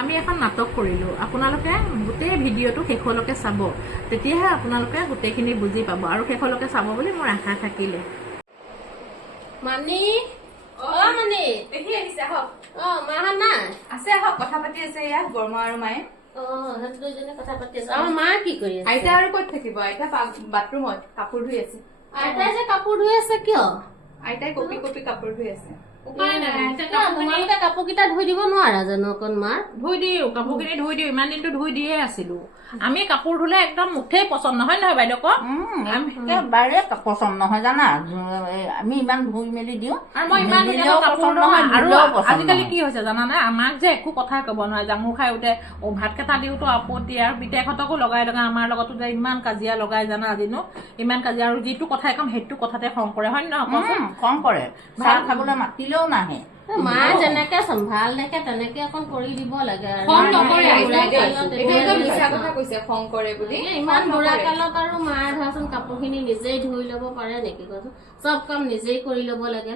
আমি এখন নাটক কৰিলোঁ। আপোনালোকে গোটেই ভিডিঅ'টো শেষলৈকে চাব, তেতিয়াহে আপোনালোকে গোটেইখিনি বুজি পাব আৰু শেষলৈকে চাব বুলি মোৰ আশা থাকিলে। মানি মানি দেখি আহিছে আহক। মাহঁত নাই আছে আহক, কথা পাতি আছে এয়া বৰমা আৰু মায়ে। সিহঁত দুইজনে কথা পাতি আছে। আমাৰ মা কি কৰি আছে? আইতা আৰু ক'ত থাকিব, আইতা বাথৰুমত কাপোৰ ধুই আছে। আইতাই যে কাপোৰ ধুই আছে কিয়? আইতাই কপি কপি কাপোৰ ধুই আছে। তোমালোকে কাপোৰ কেইটা ধুই দিব নোৱাৰা জানো অকণ মাৰ? ধুই দিওঁ, কাপোৰখিনি ধুই দিওঁ। ইমান দিনটো ধুই দিয়ে আছিলো। আমি কাপোৰ ধুলে একদম মুঠেই পচন্দ নহয় নহয় বাইদেউ ক? একেবাৰে পচন্দ নহয় জানা, আমি ইমান ধুই মেলি দিওঁ আৰু মই ইমান কাপোৰ নহয়। আৰু আজিকালি কি হৈছে জানানে, আমাক যে একো কথাই কব নোৱাৰে। জামুৰ খাই উঠে, ভাত কেইটা দিওতো আপত্তি, আৰু পিতেকহঁতকো লগাই আমাৰ লগতো যে ইমান কাজিয়া লগাই জানা। আজিনো ইমান কাজিয়া, আৰু যিটো কথাই কম সেইটো কথাতে খং কৰে, হয় নহয়? খং কৰে, চাহ খাবলৈ মাতিলেও নাহে। মা যেনেকে ভাল দেখে তেনেকে অকণ কৰি দিব লাগে। খং কৰে বুলি ইমান বুঢ়া কালত আৰু মায়ে ধৰাচোন কাপোৰ খিনি নিজেই ধুই লব পাৰে নেকি? কোৱাচোন, চব কাম নিজেই কৰি লব লাগে।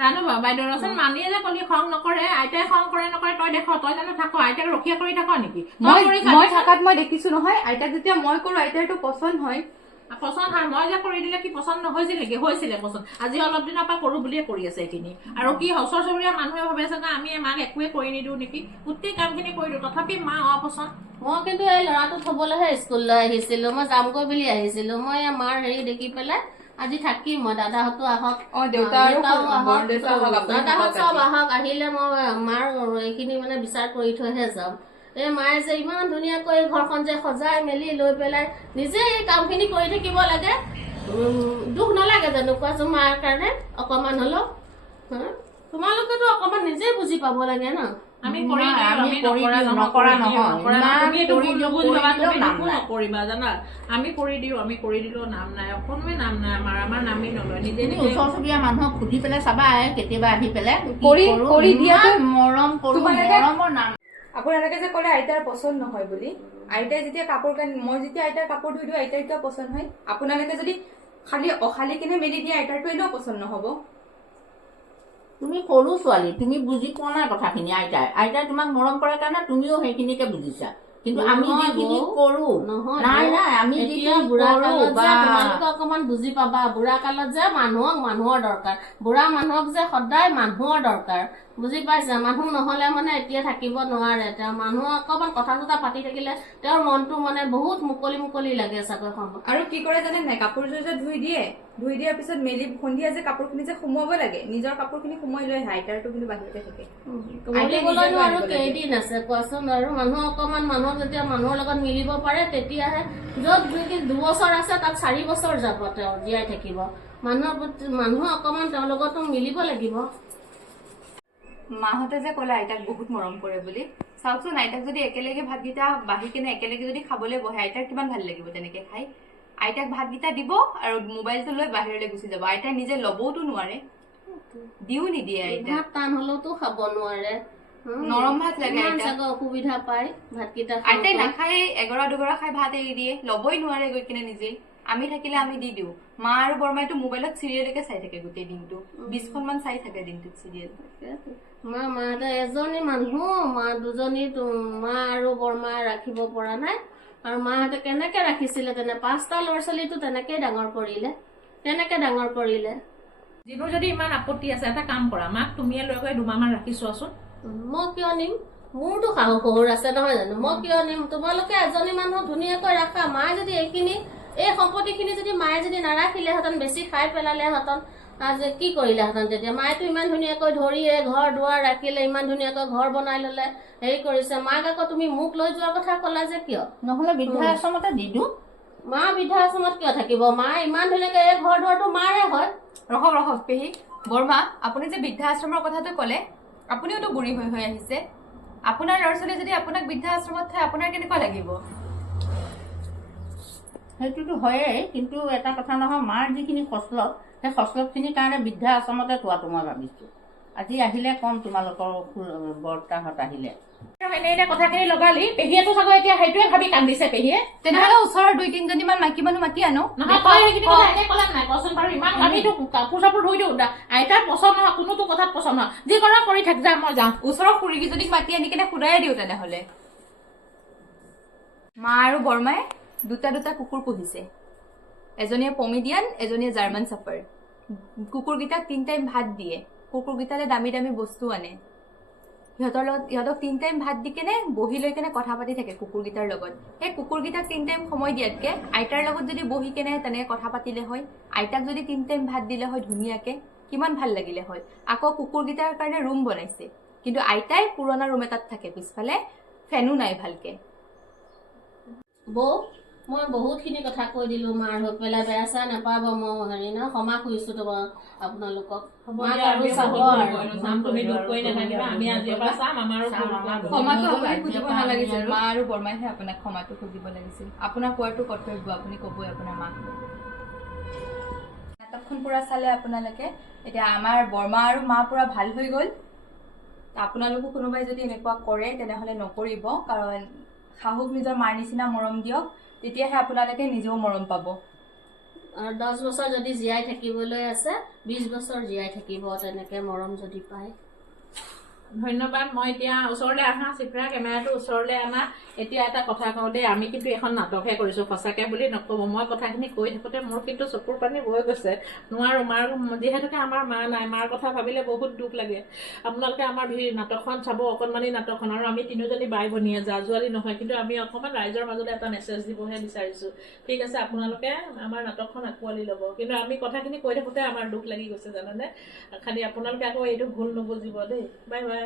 ৰাণু বাইদেউ ৰচোন, মানিয়ে যে কলি খং নকৰে, আইতাই খং কৰে নকৰে তই দেখ, তই জানো থাক আইতাক ৰক্ষা কৰি থাক নেকি? মই থাকাত মই দেখিছো নহয়, আইতাক যেতিয়া মই কৰো আইতাৰটো পচন্দ হয়। পচন্দ হয়, মই যে কৰি দিলে কি পচন্দ নহৈছিল নেকি? হৈছিলে পচন্দ। আজি অলপ দিনৰ পৰা কৰো বুলিয়ে কৰি আছে এইখিনি। আৰু কি ওচৰ চুবুৰীয়া মানুহে ভাবে আছে যে আমি মাক একোৱে কৰি নিদিও নেকি? গোটেই কাম খিনি কৰি দিওঁ, তথাপি মা অপচন্দ। মই কিন্তু এই ল'ৰাটো থবলৈহে স্কুললৈ আহিছিলো, মই যামগৈ বুলি আহিছিলো। মই মাৰ হেৰি দেখি পেলাই আজি থাকিম, মই দাদাহঁতো আহক, দাদাহঁত চব আহক, আহিলে মই মাৰ এইখিনি মানে বিচাৰ কৰি থৈহে যাম। এই মায়ে যে ইমান ধুনীয়াকৈ ঘৰখন যে সজাই মেলি লৈ পেলাই নিজে এই কামখিনি কৰি থাকিব লাগে, দুখ নালাগে জানো কোৱাচোন মাৰ কাৰণে অকমান হলেও? তোমালোকেতো অকমান নিজে বুজি পাব লাগে ন। আমি নকৰা নকৰিবা জানা। আমি কৰি দিলেও নাম নাই, অকণোৱে নাম নাই আমাৰ নামেই নলয়। নিজে ওচৰ চুবুৰীয়া মানুহক সুধি পেলাই চাবা, কেতিয়াবা আহি পেলাই মৰমৰ নাম। আপোনালোকে যে ক'লে আইতাৰ পচন্দ নহয় বুলি, আইতাই যেতিয়া কাপোৰ কানি, মই যেতিয়া আইতাৰ কাপোৰ ধুই দিওঁ আইতাৰ কিয় পচন্দ হয়? আপোনালোকে যদি খালি অখালি কিনে মেলি দিয়ে আইতাৰটো এনেও পচন্দ নহব। তুমি সৰু ছোৱালী, তুমি বুজি পোৱা নাই কথাখিনি। আইতাই তোমাক মৰম কৰে কাৰণে তুমিও সেইখিনিকে বুজিছা, কিন্তু আমি যিখিনি কৰো আমি তোমালোকে অকমান বুজি পাবা। বুঢ়া কালত যে মানুহৰ দৰকাৰ, বুঢ়া মানুহক যে সদায় মানুহৰ দৰকাৰ, বুজি পাইছা? মানুহ নহলে মানে এতিয়া থাকিব নোৱাৰে। তেওঁ মানুহ অকমান কথা চথা পাতি থাকিলে তেওঁৰ মনটো মানে বহুত মুকলি লাগে চাগৈ সময়। আৰু কি কৰে জানে নাই, কাপোৰযোৰ যে ধুই দিয়াৰ পিছত মেলি সন্ধিয়া যে কাপোৰ খিনি যে সুমুৱাব লাগে, নিজৰ কাপোৰ খিনি সুমুৱাই লৈ আইতাৰটো কিন্তু বাহিৰতে থাকে। আৰু কেইদিন আছে কোৱাচোন? আৰু মানুহক যেতিয়া মানুহৰ লগত মিলিব পাৰে তেতিয়াহে, য'ত 2 বছৰ আছে তাত 4 বছৰ যাব তেওঁ জীয়াই থাকিব। মানুহ অকমান তেওঁৰ লগতো মিলিব লাগিব। মাহঁতে যে ক'লে আইতাক বহুত মৰম কৰে বুলি, চাওকচোন আইতাক যদি একেলগে ভাতকেইটা বাঢ়ি কিনে একেলগে যদি খাবলৈ বহে, আইতাক কিমান ভাল লাগিব তেনেকে খাই। আইতাক ভাতকেইটা দিব আৰু মোবাইলটো লৈ বাহিৰলৈ গুচি যাব। আইতাই নিজে লবওতো নোৱাৰে, দিও নিদিয়ে। আইতা টান হলেওতো খাব নোৱাৰে, নৰম ভাত লাগে, অসুবিধা পায় ভাতকেইটা। আইতাই নাখায়, 1-2 খাই ভাত এৰি দিয়ে, ল'বই নোৱাৰে গৈ কিনে নিজেই। আমি থাকিলে আমি দি দিওঁ। মা আৰু বৰমাইতো মোবাইলত চিৰিয়েলকে চাই থাকে গোটেই দিনটো, 20খনমান চাই থাকে দিনটোত চিৰিয়েল। মাহঁতে এজনী মানুহ, মা দুজনী, মা আৰু বৰমা ৰাখিব পৰা নাই। আৰু মাহঁতে কেনেকে ৰাখিছিলে, 5টা ল'ৰা ছোৱালীটো তেনেকেই ডাঙৰ কৰিলে। যিবোৰ যদি ইমান আপত্তি আছে, এটা কাম কৰা, মাক তুমিয়ে লৈ গৈ 2 মাহমান ৰাখি চোৱাচোন। মই কিয় নিম? মোৰতো শাহু শহুৰ আছে নহয় জানো, মই কিয় নিম? তোমালোকে এজনী মানুহ ধুনীয়াকৈ ৰাখা। মায়ে যদি এই সম্পত্তি খিনি যদি মায়ে যদি নাৰাখিলেহেঁতেন, বেছি খাই পেলালেহেঁতেন, আজি কি কৰিলেহেঁতেন তেতিয়া? মায়েতো ইমান ধুনীয়াকৈ ধৰিয়ে ঘৰ দুৱাৰ ৰাখিলে, ইমান ধুনীয়াকৈ ঘৰ বনাই ললে, হেৰি কৰিছে। মাক আকৌ তুমি মোক লৈ যোৱাৰ কথা ক'লা যে কিয়? নহলে বৃদ্ধাশ্ৰমতে দি দিওঁ। মা বৃদ্ধাশ্ৰমত কিয় থাকিব? মা ইমান ধুনীয়াকৈ এই ঘৰ দুৱাৰটো মাৰে হয়। ৰখক পেহী, বৰমা, আপুনি যে বৃদ্ধাশ্ৰমৰ কথাটো ক'লে, আপুনিওতো বুঢ়ী হৈ আহিছে। আপোনাৰ ল'ৰা ছোৱালী যদি আপোনাক বৃদ্ধাশ্ৰমত থয়, আপোনাৰ কেনেকুৱা লাগিব? সেইটোতো হয়েই, কিন্তু এটা কথা নহয়, মাৰ যিখিনি খচলক, সেই খচলক খিনিৰ কাৰণে বৃদ্ধা আশ্ৰমতে থোৱাটো মই ভাবিছো। আজি আহিলে কম তোমালোকৰ বৰ্তাহঁত আহিলে। এনে কথাখিনি লগালি পেহীয়েতো চাগৈ এতিয়া সেইটোৱে ভাবি কান্দিছে পেহীয়ে। তেনেহলে ওচৰৰ 2-3জনী মান মাইকী মানুহ মাতি আনো। নহয় তই সেইখিনি কথা এনে ক'লে নাই কচোন বাৰু, ইমান আমিতো কাপোৰ চাপোৰ ধুই দিওঁ, আইতাৰ পচন্দ নহয়, কোনোতো কথাত পচন্দ নহয়, যি কৰা কৰি থাক, যা মই যাওঁ। ওচৰৰ খুৰীকেইজনীক মাতি আনি কিনে সুধাই দিওঁ তেনেহলে। মা আৰু বৰমাই দুটা কুকুৰ পুহিছে, এজনীয়ে পমিডিয়ান, এজনীয়ে জাৰ্মান চাফাৰ। কুকুৰকেইটাক 3 টাইম ভাত দিয়ে, কুকুৰকেইটালে দামী দামী বস্তু আনে, সিহঁতক 3 টাইম ভাত দি কেনে বহি লৈ কেনে কথা পাতি থাকে কুকুৰকেইটাৰ লগত। সেই কুকুৰকেইটাক 3 টাইম সময় দিয়াতকে আইতাৰ লগত যদি বহি কেনে তেনেকে কথা পাতিলে হয়, আইতাক যদি 3 টাইম ভাত দিলে হয় ধুনীয়াকে, কিমান ভাল লাগিলে হয়। আকৌ কুকুৰকেইটাৰ কাৰণে ৰুম বনাইছে, কিন্তু আইতাই পুৰণা ৰুম এটাত থাকে, পিছফালে ফেনো নাই ভালকে। বৌ মই বহুতখিনি কথা কৈ দিলো মাৰ হৈ পেলাই, বেয়া চেয়া নাপাব, মই হেৰি ন ক্ষমা কৰিছো তোমাৰ আপোনালোকক। মাক আৰু চাব ক্ষমাটো আপুনি খুজিব নালাগিছিল, মা আৰু বৰমাইহে আপোনাক ক্ষমাটো খুজিব লাগিছিল। আপোনাৰ কোৱাটো কৰ্তব্য, আপুনি কবই আপোনাৰ মাক। নাটকখন পুৰা চালে আপোনালোকে, এতিয়া আমাৰ বৰমা আৰু মা পুৰা ভাল হৈ গল। আপোনালোকো কোনোবাই যদি এনেকুৱা কৰে তেনেহলে নকৰিব, কাৰণ শাহুক নিজৰ মাৰ নিচিনা মৰম দিয়ক, তেতিয়াহে আপোনালোকে নিজেও মৰম পাব। আৰু 10 বছৰ যদি জীয়াই থাকিবলৈ আছে, 20 বছৰ জীয়াই থাকিব তেনেকে মৰম যদি পায়। ধন্যবাদ। মই এতিয়া ওচৰলৈ আহা, চিপ্ৰা কেমেৰাটো ওচৰলৈ আনা। এতিয়া এটা কথা কওঁ দেই, আমি কিন্তু এখন নাটকহে কৰিছো, সঁচাকে বুলি নকব। মই কথাখিনি কৈ থাকোতে মোৰ কিন্তু চকুৰ পানী বৈ গৈছে, নোৱাৰো। মাৰ যিহেতুকে আমাৰ মা নাই, মাৰ কথা ভাবিলে বহুত দুখ লাগে। আপোনালোকে আমাৰ নাটকখন চাব, অকণমানি নাটকখন, আৰু আমি 3জনী বাই ভনীয়ে, যা যোৱালি নহয়, কিন্তু আমি অকণমান ৰাইজৰ মাজলৈ এটা মেছেজ দিবহে বিচাৰিছো। ঠিক আছে, আপোনালোকে আমাৰ নাটকখন আঁকোৱালি ল'ব। কিন্তু আমি কথাখিনি কৈ থাকোতে আমাৰ দুখ লাগি গৈছে জানানে। খালি আপোনালোকে আকৌ এইটো ভুল নুবুজিব দেই। Bye bye.